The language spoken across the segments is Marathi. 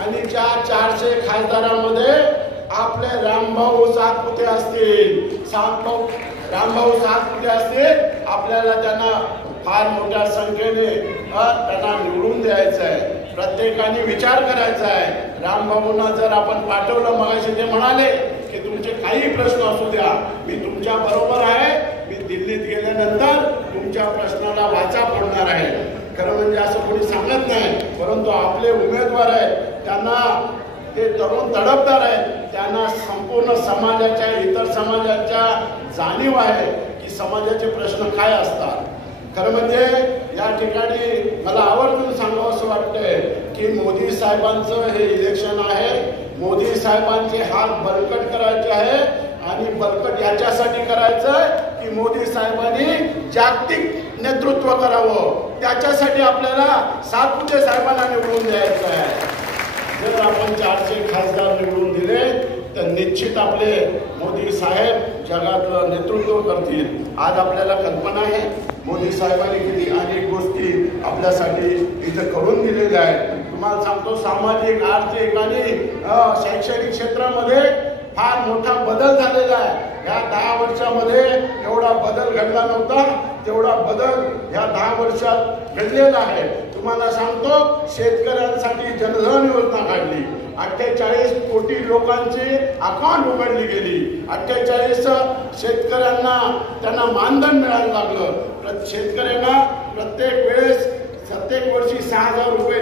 आणि ज्या 400 खासदारांमध्ये आपले रामभाऊ सातपुते असतील, रामभाऊ सातपुते असतील, आपल्याला त्यांना फार मोठ्या संख्येने त्यांना निवडून द्यायचं आहे. प्रत्येकाने विचार करायचा आहे. रामभाऊंना जर आपण पाठवलं, मगाशी ते म्हणाले की तुमचे काही प्रश्न असू द्या, मी तुमच्या बरोबर आहे, मी दिल्लीत गेल्यानंतर तुमच्या प्रश्नाला वाचा फोडणार आहे. खरं म्हणजे असं कोणी सांगत नाही, परंतु आपले उमेदवार आहेत, त्यांना ते तरुण तडफदार आहेत, त्यांना संपूर्ण समाजाच्या, इतर समाजाच्या जाणीव आहे की समाजाचे प्रश्न काय असतात. खरं म्हणजे या ठिकाणी मला आवर्जून सांगावं असं वाटतंय की मोदी साहेबांचं हे इलेक्शन आहे. मोदी साहेबांचे हात बळकट करायचे आहे आणि बळकट याच्यासाठी करायचं की मोदी साहेबांनी जागतिक नेतृत्व करावं. त्याच्यासाठी आपल्याला सातपुते साहेबांना निवडून द्यायचं आहे. जर आपण 400 खासदार निवडून दिले तर निश्चित आपले मोदी साहेब जगातलं नेतृत्व करतील. आज आपल्याला कल्पना आहे मोदी साहेबांनी किती अनेक गोष्टी आपल्यासाठी इथं करून दिलेल्या आहेत. तुम्हाला सांगतो, सामाजिक, आर्थिक आणि शैक्षणिक क्षेत्रामध्ये फार मोठा बदल झालेला आहे. या 10 वर्षामध्ये एवढा बदल घडला नव्हता, तेवढा बदल या 10 वर्षात घडलेला आहे. तुम्हाला सांगतो, शेतकऱ्यांसाठी जनधन योजना काढली. 48 कोटी लोकांची अकाउंट उघडली गेली. 48 शेतकऱ्यांना त्यांना मानधन मिळायला लागलं. शेतकऱ्यांना प्रत्येक वर्षी 6,000 रुपये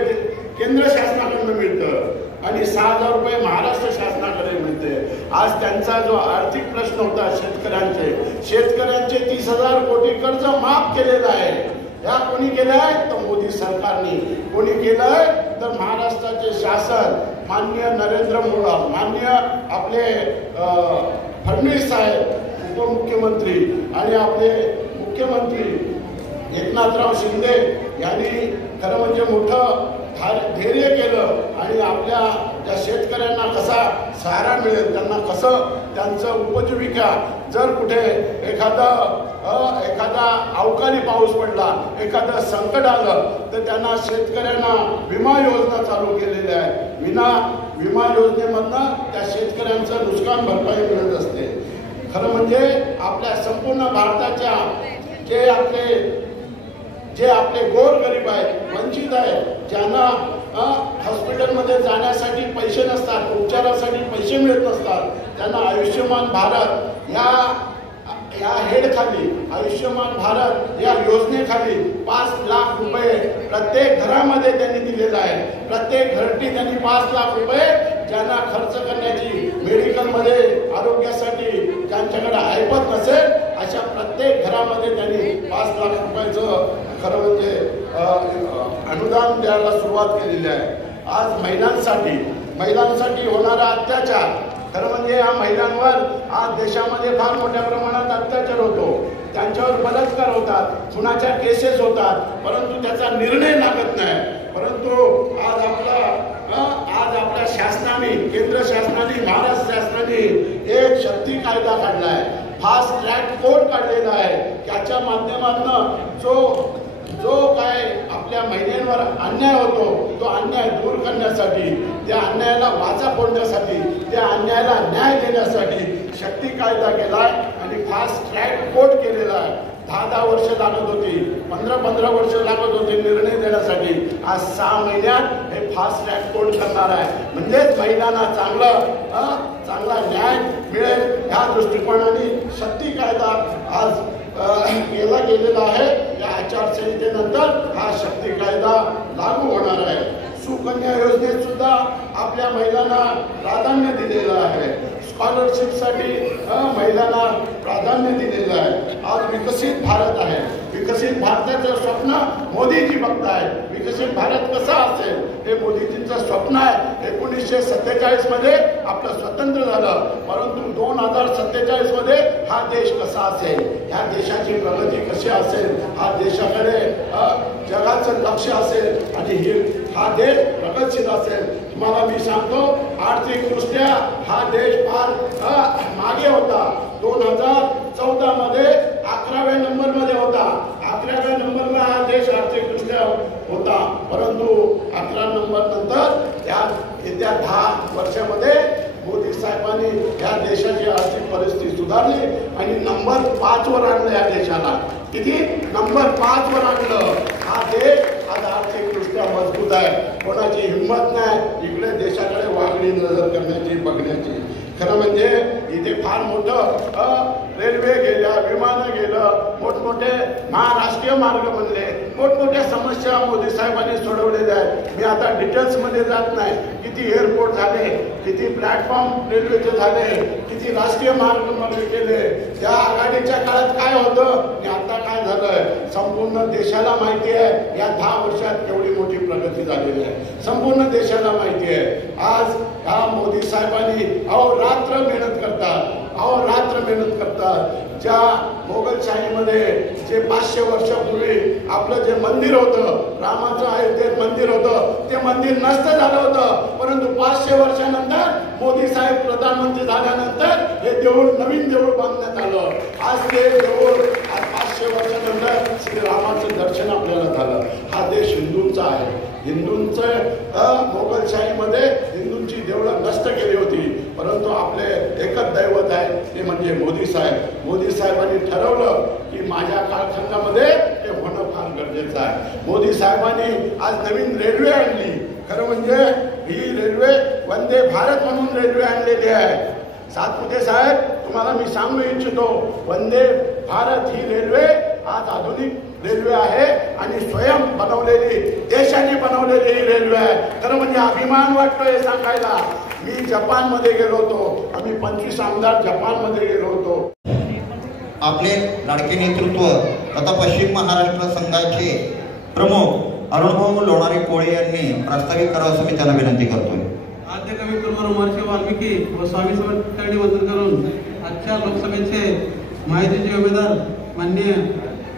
केंद्र शासनाकडून मिळतं आणि 6,000 रुपये महाराष्ट्र शासनाकडे मिळते. आज त्यांचा जो आर्थिक प्रश्न होता शेतकऱ्यांचे 30,000 कोटी कर्ज माफ केलेलं आहे. या कोणी केलंय तर मोदी सरकारने. कोणी केलंय तर महाराष्ट्राचे शासन, माननीय नरेंद्र मोदी, माननीय आपले फडणवीस साहेब उपमुख्यमंत्री आणि आपले मुख्यमंत्री एकनाथराव शिंदे यांनी खरं म्हणजे मोठं धैर्य केलं आणि आपल्या ज्या शेतकऱ्यांना कसा सहारा मिळेल, त्यांना कसं त्यांचं उपजीविका, जर कुठे एखादा अवकाळी पाऊस पडला, एखादं संकट आलं तर त्यांना शेतकऱ्यांना विमा योजना चालू केलेली आहे. विमा योजनेमधनं त्या शेतकऱ्यांचं नुकसान भरपाई मिळत असते. खरं म्हणजे आपल्या संपूर्ण भारताच्या जे आपले गोरगरीब आहेत, वंचित आहेत, ज्यांना हॉस्पिटलमध्ये जाण्यासाठी पैसे नसतात, उपचारासाठी पैसे मिळत नसतात, त्यांना आयुष्यमान भारत या हेडखाली, आयुष्यमान भारत या योजनेखाली 5 लाख रुपये प्रत्येक घरामध्ये त्यांनी दिलेला आहे. प्रत्येक घरटी त्यांनी 5 लाख रुपये ज्यांना खर्च करण्याची, मेडिकलमध्ये आरोग्यासाठी ज्यांच्याकडे ऐपत नसेल अशा प्रत्येक घरामध्ये त्यांनी 5 लाख रुपयाचं खरं म्हणजे अनुदान द्यायला सुरुवात केलेली आहे. आज महिलांसाठी होणारा अत्याचार, खरं म्हणजे या महिलांवर आज देशामध्ये फार मोठ्या प्रमाणात अत्याचार होतो, त्यांच्यावर बलात्कार होतात, खुनाच्या केसेस होतात, परंतु त्याचा निर्णय लागत नाही. परंतु आज आपल्या शासनाने, केंद्र शासनाने, महाराष्ट्र शासनाने एक शक्ती कायदा काढलाय, फास्ट ट्रॅक कोर्ट काढलेला आहे. त्याच्या माध्यमातून जो काय आपल्या महिलांवर अन्याय होतो तो अन्याय दूर करण्यासाठी, त्या अन्यायाला वाचा फोडण्यासाठी, त्या अन्यायाला न्याय देण्यासाठी शक्ती कायदा केलाय आणि फास्ट ट्रॅक कोर्ट केलेला आहे. 10 वर्ष लागत होती, 15 वर्ष लागत होते निर्णय देण्यासाठी. आज 6 महिन्यात हे फास्ट ट्रॅक कोर्ट करणार आहे. म्हणजेच महिलांना चांगला न्याय मिळेल ह्या दृष्टिकोनाने शक्ती कायदा आज केला गेलेला आहे. या आचारसंहितेनंतर हा शक्ती कायदा लागू होणार आहे. सुकन्या योजनेत सुद्धा आपल्या महिलांना प्राधान्य दिलेलं आहे. स्कॉलरशिपसाठी महिलांना प्राधान्य दिलेलं आहे. आज विकसित भारत आहे. विकसित भारताचं स्वप्न मोदीजी बघतायत. विकसित भारत कसा असेल हे मोदीजींचं स्वप्न आहे. 1947 मध्ये आपलं स्वतंत्र झालं, परंतु 2047 मध्ये हा देश कसा असेल, ह्या देशाची प्रगती कशी असेल, हा देशाकडे जगाचं लक्ष असेल आणि हा देश प्रगतशील असेल. तुम्हाला मी सांगतो, आर्थिकदृष्ट्या हा देश फार मागे होता. 2014 मध्ये 11व्या नंबरमध्ये होता. 11व्या नंबरला हा देश आर्थिकदृष्ट्या होता, परंतु 11 नंबर नंतर त्यात 10 वर्षामध्ये मोदी साहेबांनी या देशाची आर्थिक परिस्थिती सुधारली आणि नंबर 5 वर आणलं या देशाला. किती? नंबर 5 वर आणलं. हा देश आज आर्थिकदृष्ट्या मजबूत आहे. कोणाची हिंमत नाही इकडे देशाकडे वागणी नजर करण्याची, बघण्याची. खरं म्हणजे इथे फार मोठं रेल्वे गेल्या, विमानं गेलं, मोठमोठे महाराष्ट्रीय मार्ग बनले, मोठमोठ्या समस्या मोदी साहेबांनी सोडवलेल्या आहेत. मी आता डिटेल्समध्ये जात नाही. किती एअरपोर्ट झाले, किती प्लॅटफॉर्म रेल्वेचे झाले, किती राष्ट्रीय मार्ग केले. त्या आघाडीच्या काळात काय होतं आणि आता काय झालंय संपूर्ण देशाला माहिती आहे. या 10 वर्षात केवढी मोठी प्रगती झालेली आहे संपूर्ण देशाला माहिती आहे. आज या मोदी साहेबांनी अहोरात्र मेहनत करतात, अहोरात्र मेहनत करतात. ज्या मोगलशाहीमध्ये जे 500 वर्षापूर्वी आपलं जे मंदिर होतं, रामाचं अयोध्येत मंदिर होतं, ते मंदिर नष्ट झालं होतं. परंतु 500 वर्षानंतर मोदी साहेब प्रधानमंत्री झाल्यानंतर हे देऊळ, नवीन देऊळ बांधण्यात आलं. आज ते देऊळ आज 500 वर्षानंतर श्रीरामाचं दर्शन आपल्याला झालं. हा देश हिंदूंचा आहे. हिंदूंचं मोगलशाहीमध्ये हिंदूंची देवळं नष्ट केली होती. परंतु आपले एकच दैवत आहे ते म्हणजे मोदी साहेब. मोदी साहेबांनी ठरवलं की माझ्या कालखंडामध्ये हे होणं फार गरजेचं आहे. मोदी साहेबांनी आज नवीन रेल्वे आणली. खरं म्हणजे ही रेल्वे वंदे भारत म्हणून रेल्वे आणलेली आहे. सातपुते साहेब तुम्हाला मी सांगू इच्छितो, वंदे भारत ही रेल्वे आज आधुनिक रेल्वे आहे आणि स्वयं बनवलेली, देशाने बनवलेली ही रेल्वे आहे. खरं म्हणजे अभिमान वाटतो हे सांगायला. मी जपानमध्ये गेलो होतो. आम्ही 25 आमदार जपानमध्ये गेलो होतो. आपले लाडके नेतृत्व तथा पश्चिम महाराष्ट्र संघाचे प्रमुख अरुणभाऊ लोणारी कोळे यांनी प्रस्तावित करावं असं मी त्यांना विनंती करतोय. आद्य कवी कुलगुरू महर्षी वाल्मिकी व स्वामी समर्थांनी वंदन करून आजच्या लोकसभेचे माहितीचे उमेदवार माननीय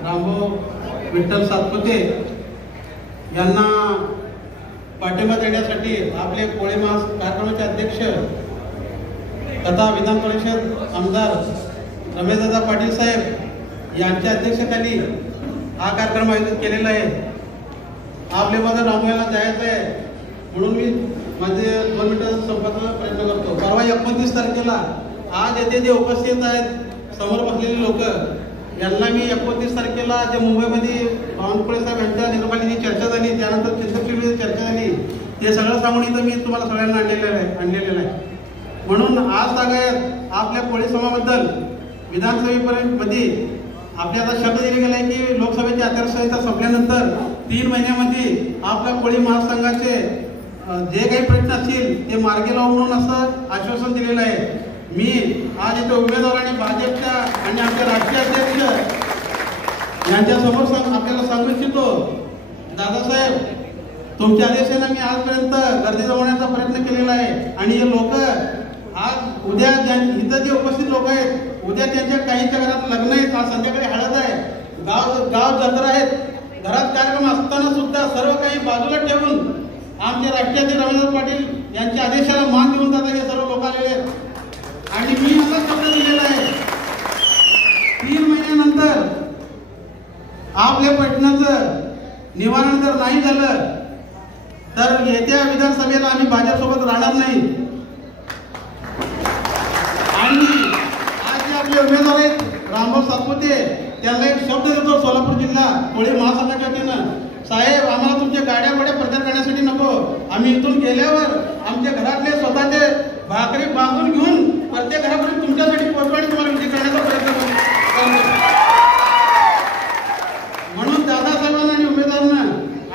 रामभाऊ विठ्ठल सातपुते यांना पाठिंबा देण्यासाठी आपले कोळे कार्यक्रमाचे अध्यक्ष तथा विधान परिषद आमदार रमेशदादा पाटील साहेब यांच्या अध्यक्षतेखाली हा कार्यक्रम आयोजित केलेला आहे. आपल्या मध्ये रामभाऊला जायचं आहे म्हणून मी माझे 2 मिनिटाचा संपर्काचा प्रयत्न करतो. परवा 29 तारखेला आज येथे जे उपस्थित आहेत समोर बसलेले लोक यांना मी 29 तारखेला जे मुंबईमध्ये बावनकुळे साहेब यांच्या नेतृत्वाखाली जी चर्चा झाली, त्यानंतर चिंतनशील चर्चा झाली, ते सगळं सांगून इथं मी तुम्हाला सगळ्यांना आणलेलं आहे. म्हणून आज सांगायत आपल्या कोळी समाजाबद्दल विधानसभेमध्ये आपल्या आता शब्द दिले गेला आहे की लोकसभेची आचारसंहिता संपल्यानंतर 3 महिन्यामध्ये आपल्या कोळी महासंघाचे जे काही प्रश्न असतील ते मार्गी लावू म्हणून असं आश्वासन दिलेलं आहे. मी आज इथे उमेदवार आणि भाजपच्या आणि आमचे राष्ट्रीय अध्यक्ष यांच्या समोर आपल्याला सांगू इच्छितो, दादासाहेब तुमच्या आदेशाने मी आजपर्यंत गर्दी जमवण्याचा प्रयत्न केलेला आहे आणि हे लोक आज उद्या इथं जे उपस्थित लोक आहेत, उद्या त्यांच्या काहींच्या घरात लग्न आहेत, आज संध्याकाळी हळद आहे, गाव जत्रा आहेत, घरात कार्यक्रम असताना सुद्धा सर्व काही बाजूला ठेवून आमचे राष्ट्रीय अध्यक्ष रमेशदादा पाटील यांच्या आदेशाला मान देऊन जातात हे सर्व लोक आलेले आहेत. आणि मी असा शब्द दिलेला आहे 3 महिन्यानंतर आपल्या प्रश्नाचं निवारण जर नाही झालं तर येत्या विधानसभेला आम्ही भाजपसोबत राहणार नाही. आणि आज जे आपले उमेदवार आहेत रामभाऊ सातपुते त्यांना एक शब्द देतो सोलापूर जिल्हा कोळी महासंघाच्या वतीनं, साहेब आम्हाला तुमच्या गाड्या प्रचार करण्यासाठी नको, आम्ही इथून गेल्यावर आमच्या घरातले स्वतःचे भाकरी बांधून घेऊन प्रत्येक घरापर्यंत तुमच्यासाठी पोहोचवायला तुम्हाला विजय करण्याचा प्रयत्न करतो. म्हणून दादासाहेबांना आणि उमेदवारांना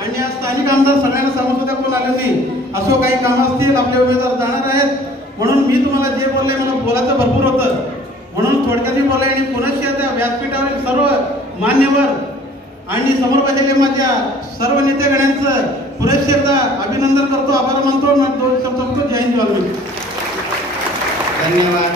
आणि या स्थानिक आमदार सगळ्यांना सांगून सुद्धा कोण आले नाही, असो काही काम असतील आपले उमेदवार जाणार आहेत. म्हणून मी तुम्हाला जे बोलले मला बोलायचं भरपूर होतं म्हणून थोडक्यात बोलले आणि पुनश्च त्या व्यासपीठावरील सर्व मान्यवर आणि समोर बसलेले माझ्या सर्व नेतेगणांचं पुनश्च एकदा अभिनंदन करतो, आभार मानतो. 2 शब्द जय हिंद. धन्यवाद.